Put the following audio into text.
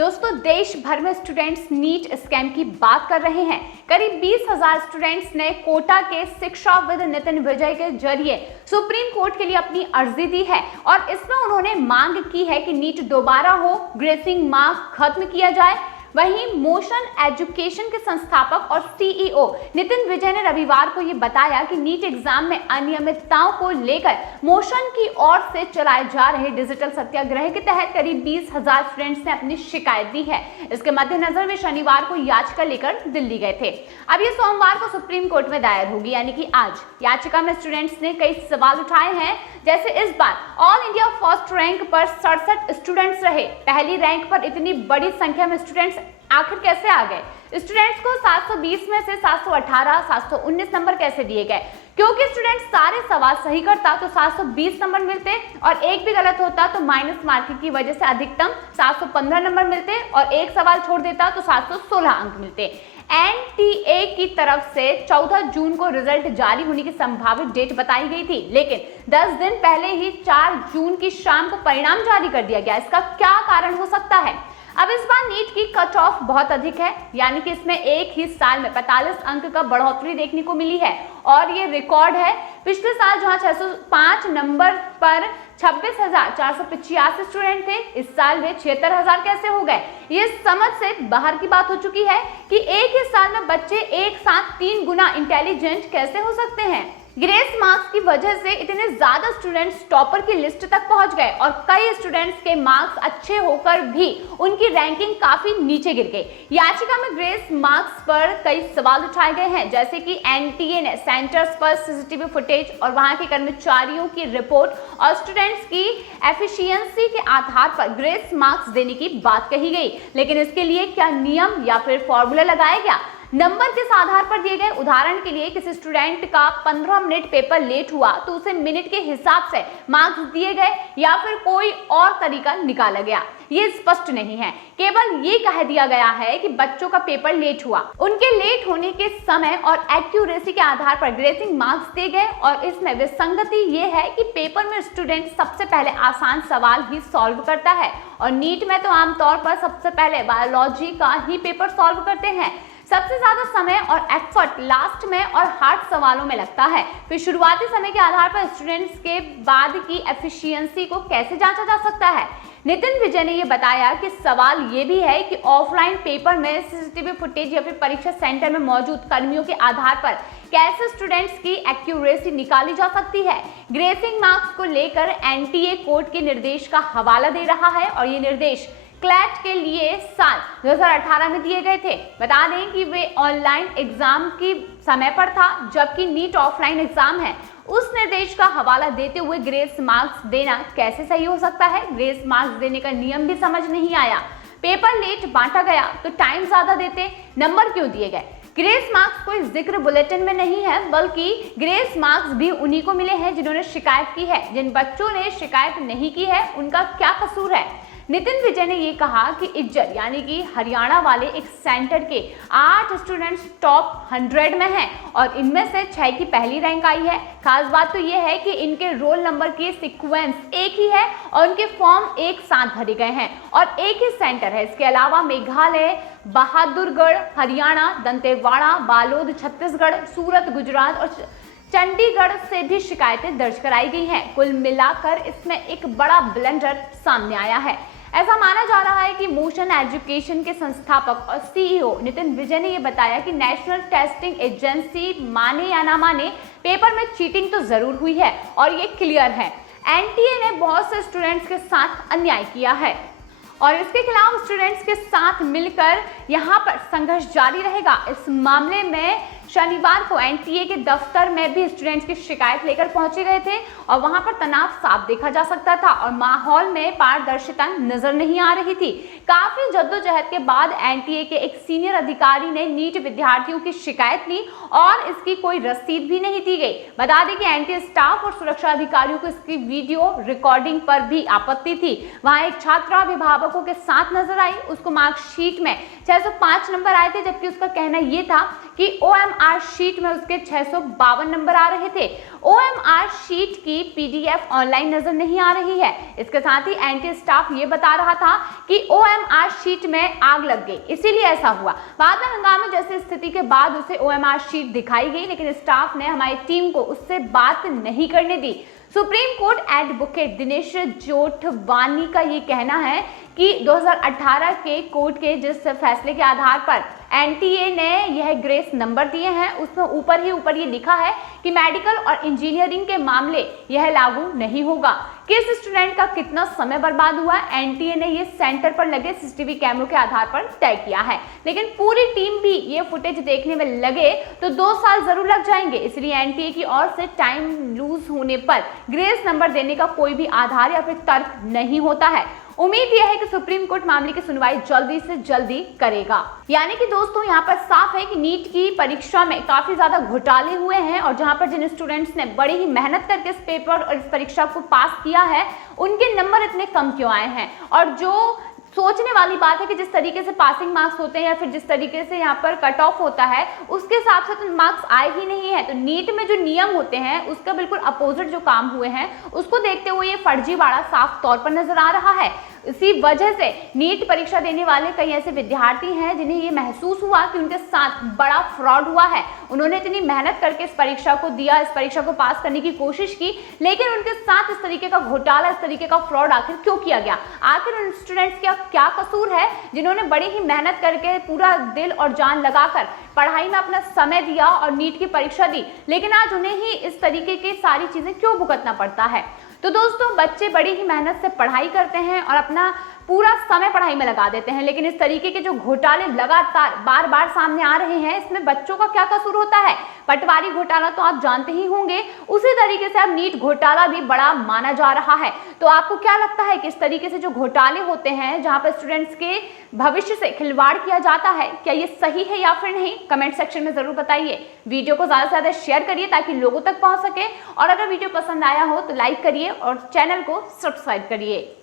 दोस्तों, देश भर में स्टूडेंट्स नीट स्कैम की बात कर रहे हैं। करीब 20,000 स्टूडेंट्स ने कोटा के शिक्षाविद नितिन विजय के जरिए सुप्रीम कोर्ट के लिए अपनी अर्जी दी है और इसमें उन्होंने मांग की है कि नीट दोबारा हो, ग्रेसिंग मार्क खत्म किया जाए। वहीं मोशन एजुकेशन के संस्थापक और सीईओ नितिन विजय ने रविवार को ये बताया कि नीट एग्जाम में अनियमितताओं को लेकर मोशन की ओर से चलाए जा रहे डिजिटल सत्याग्रह के तहत करीब 20,000 स्टूडेंट्स ने अपनी शिकायत दी है। इसके मद्देनजर वे शनिवार को याचिका लेकर दिल्ली गए थे। अब ये सोमवार को सुप्रीम कोर्ट में दायर होगी, यानी कि आज। याचिका में स्टूडेंट्स ने कई सवाल उठाए हैं, जैसे इस बार ऑल इंडिया फर्स्ट रैंक पर 67 स्टूडेंट्स रहे। पहली रैंक पर इतनी बड़ी संख्या में स्टूडेंट्स आखिर कैसे आ गए? स्टूडेंट्स को 720 में से 718, 719 नंबर कैसे दिए गए? क्योंकि स्टूडेंट सारे सवाल सही करता तो 720 नंबर मिलते और एक भी गलत होता तो माइनस मार्किंग की वजह से अधिकतम 715 नंबर मिलते और एक सवाल छोड़ देता तो 716 अंक मिलते। एनटीए की तरफ से 14 जून को रिजल्ट जारी होने की संभावित डेट बताई गई थी, लेकिन 10 दिन पहले ही 4 जून की शाम को परिणाम जारी कर दिया गया। इसका क्या कारण हो सकता है? अब इस बार नीट की कट ऑफ बहुत अधिक है, यानी कि इसमें एक ही साल में 45 अंक का बढ़ोतरी देखने को मिली है और ये रिकॉर्ड है। पिछले साल जहां 605 नंबर पर 26,485 स्टूडेंट थे, इस साल वे 76,000 कैसे हो गए? ये समझ से बाहर की बात हो चुकी है कि एक ही साल में बच्चे एक साथ 3 गुना इंटेलिजेंट कैसे हो सकते हैं। ग्रेस मार्क्स की वजह से इतने ज्यादा स्टूडेंट्स टॉपर की लिस्ट तक पहुंच गए और कई स्टूडेंट्स के मार्क्स अच्छे होकर भी उनकी रैंकिंग काफी नीचे गिर गई। याचिका में ग्रेस मार्क्स पर कई सवाल उठाए गए हैं, जैसे कि एनटीए ने सेंटर्स पर सीसीटीवी फुटेज और वहां के कर्मचारियों की रिपोर्ट और स्टूडेंट्स की एफिशिएंसी के आधार पर ग्रेस मार्क्स देने की बात कही गई। लेकिन इसके लिए क्या नियम या फिर फॉर्मूला लगाया गया? नंबर किस आधार पर दिए गए? उदाहरण के लिए किसी स्टूडेंट का 15 मिनट पेपर लेट हुआ तो उसे मिनट के हिसाब से मार्क्स दिए गए या फिर कोई और तरीका निकाला गया? ये स्पष्ट नहीं है। केवल ये कह दिया गया है कि बच्चों का पेपर लेट हुआ, उनके लेट होने के समय और एक्यूरेसी के आधार पर ग्रेसिंग मार्क्स दिए गए और इसमें विसंगति ये है कि पेपर में स्टूडेंट सबसे पहले आसान सवाल ही सॉल्व करता है और नीट में तो आमतौर पर सबसे पहले बायोलॉजी का ही पेपर सॉल्व करते हैं। सबसे ज्यादा समय और एफर्ट लास्ट में और हार्ड सवालों में लगता है। फिर शुरुआती समय के आधार पर स्टूडेंट्स के बाद की एफिशिएंसी को कैसे जांचा जा सकता है? नितिन विजय ने यह बताया कि सवाल ये भी है कि ऑफलाइन पेपर में सीसीटीवी फुटेज या फिर परीक्षा सेंटर में मौजूद कर्मियों के आधार पर कैसे स्टूडेंट्स की एक्यूरेसी निकाली जा सकती है। ग्रेसिंग मार्क्स को लेकर एनटीए कोर्ट के निर्देश का हवाला दे रहा है और ये निर्देश क्लैट के लिए साल 2018 में दिए गए थे। बता दें कि वे ऑनलाइन एग्जाम की समय पर था, जबकि नीट ऑफलाइन एग्जाम है। उस निर्देश का हवाला देते हुए ग्रेस मार्क्स देना कैसे सही हो सकता है? ग्रेस मार्क्स देने का नियम भी समझ नहीं आया। पेपर लेट बांटा गया तो टाइम ज्यादा देते, नंबर क्यों दिए गए? ग्रेस मार्क्स कोई जिक्र बुलेटिन में नहीं है, बल्कि ग्रेस मार्क्स भी उन्हीं को मिले हैं जिन्होंने शिकायत की है। जिन बच्चों ने शिकायत नहीं की है उनका क्या कसूर है? नितिन विजय ने ये कहा कि इज्जत यानी कि हरियाणा वाले एक सेंटर के 8 स्टूडेंट्स टॉप 100 में हैं और इनमें से 6 की पहली रैंक आई है। खास बात तो ये है कि इनके रोल नंबर की सीक्वेंस एक ही है और उनके फॉर्म एक साथ भरे गए हैं और एक ही सेंटर है। इसके अलावा मेघालय, बहादुरगढ़ हरियाणा, दंतेवाड़ा, बालोद छत्तीसगढ़, सूरत गुजरात और चंडीगढ़ से भी शिकायतें दर्ज कराई गई हैं। कुल मिलाकर इसमें एक बड़ा ब्लंडर सामने आया है। ऐसा माना जा रहा है कि मोशन एजुकेशन के संस्थापक और सीईओ नितिन विजय ने यह बताया कि नेशनल टेस्टिंग एजेंसी माने या ना माने, पेपर में चीटिंग तो जरूर हुई है और ये क्लियर है। एनटीए ने बहुत से स्टूडेंट्स के साथ अन्याय किया है और इसके खिलाफ स्टूडेंट्स के साथ मिलकर यहाँ पर संघर्ष जारी रहेगा। इस मामले में शनिवार को एनटीए के दफ्तर में भी स्टूडेंट्स की शिकायत लेकर पहुंचे गए थे और वहां पर तनाव साफ देखा जा सकता था और माहौल में पारदर्शिता नजर नहीं आ रही थी। काफी जद्दोजहद के बाद एनटीए के एक सीनियर अधिकारी ने नीट विद्यार्थियों की शिकायत ली और इसकी कोई रसीद भी नहीं दी गई। बता दें कि एनटीए स्टाफ और सुरक्षा अधिकारियों को इसकी वीडियो रिकॉर्डिंग पर भी आपत्ति थी। वहां एक छात्रा अभिभावकों के साथ नजर आई, उसको मार्कशीट में 605 नंबर आए थे, जबकि उसका कहना यह था कि OMR OMR शीट में उसके 652 नंबर आ रहे थे। OMR शीट की PDF ऑनलाइन नजर नहीं आ रही है। इसके साथ ही एनटीए स्टाफ ये बता रहा था कि OMR शीट में आग लग गई, इसीलिए ऐसा हुआ। बाद में हंगामे जैसी स्थिति के बाद उसे OMR शीट दिखाई गई, लेकिन स्टाफ ने हमारी टीम को उससे बात नहीं करने दी। Supreme Court advocate Dinesh Jotwani का ये कहना है कि 2018 के कोर्ट के जिस फैसले के आधार पर एनटीए ने यह ग्रेस नंबर दिए हैं, उसमें ऊपर ये लिखा है कि मेडिकल और इंजीनियरिंग के मामले यह लागू नहीं होगा। किस स्टूडेंट का कितना समय बर्बाद हुआ, एनटीए ने ये सेंटर पर लगे सीसीटीवी कैमरों के आधार पर तय किया है। लेकिन पूरी टीम भी ये फुटेज देखने में लगे तो 2 साल जरूर लग जाएंगे। इसलिए एनटीए की ओर से टाइम लूज होने पर ग्रेस नंबर देने का कोई भी आधार या फिर तर्क नहीं होता है। उम्मीद यह है कि सुप्रीम कोर्ट मामले की सुनवाई जल्दी से जल्दी करेगा। यानी कि दोस्तों यहाँ पर साफ है कि नीट की परीक्षा में काफी ज्यादा घोटाले हुए हैं, और जहां पर जिन स्टूडेंट्स ने बड़ी ही मेहनत करके इस पेपर और इस परीक्षा को पास किया है, उनके नंबर इतने कम क्यों आए हैं। और जो सोचने वाली बात है कि जिस तरीके से पासिंग मार्क्स होते हैं या फिर जिस तरीके से यहाँ पर कट ऑफ होता है, उसके हिसाब से तो मार्क्स आए ही नहीं है। तो नीट में जो नियम होते हैं उसका बिल्कुल अपोजिट जो काम हुए हैं, उसको देखते हुए ये फर्जीवाड़ा साफ तौर पर नजर आ रहा है। इसी वजह से नीट परीक्षा देने वाले कई ऐसे विद्यार्थी हैं जिन्हें ये महसूस हुआ कि उनके साथ बड़ा फ्रॉड हुआ है। उन्होंने इतनी मेहनत करके इस परीक्षा को दिया, इस परीक्षा को पास करने की कोशिश की, लेकिन उनके साथ इस तरीके का घोटाला, इस तरीके का फ्रॉड आखिर क्यों किया गया। आखिर उन स्टूडेंट्स का क्या कसूर है जिन्होंने बड़ी ही मेहनत करके पूरा दिल और जान लगाकर पढ़ाई में अपना समय दिया और नीट की परीक्षा दी, लेकिन आज उन्हें ही इस तरीके की सारी चीजें क्यों भुगतना पड़ता है। तो दोस्तों, बच्चे बड़ी ही मेहनत से पढ़ाई करते हैं और अपना पूरा समय पढ़ाई में लगा देते हैं, लेकिन इस तरीके के जो घोटाले लगातार बार बार सामने आ रहे हैं, इसमें बच्चों का क्या कसूर होता है। पटवारी घोटाला तो आप जानते ही होंगे, उसी तरीके से अब नीट घोटाला भी बड़ा माना जा रहा है। तो आपको क्या लगता है कि इस तरीके से जो घोटाले होते हैं, जहां पर स्टूडेंट्स के भविष्य से खिलवाड़ किया जाता है, क्या ये सही है या फिर नहीं? कमेंट सेक्शन में जरूर बताइए। वीडियो को ज्यादा से ज्यादा शेयर करिए ताकि लोगों तक पहुंच सके, और अगर वीडियो पसंद आया हो तो लाइक करिए और चैनल को सब्सक्राइब करिए।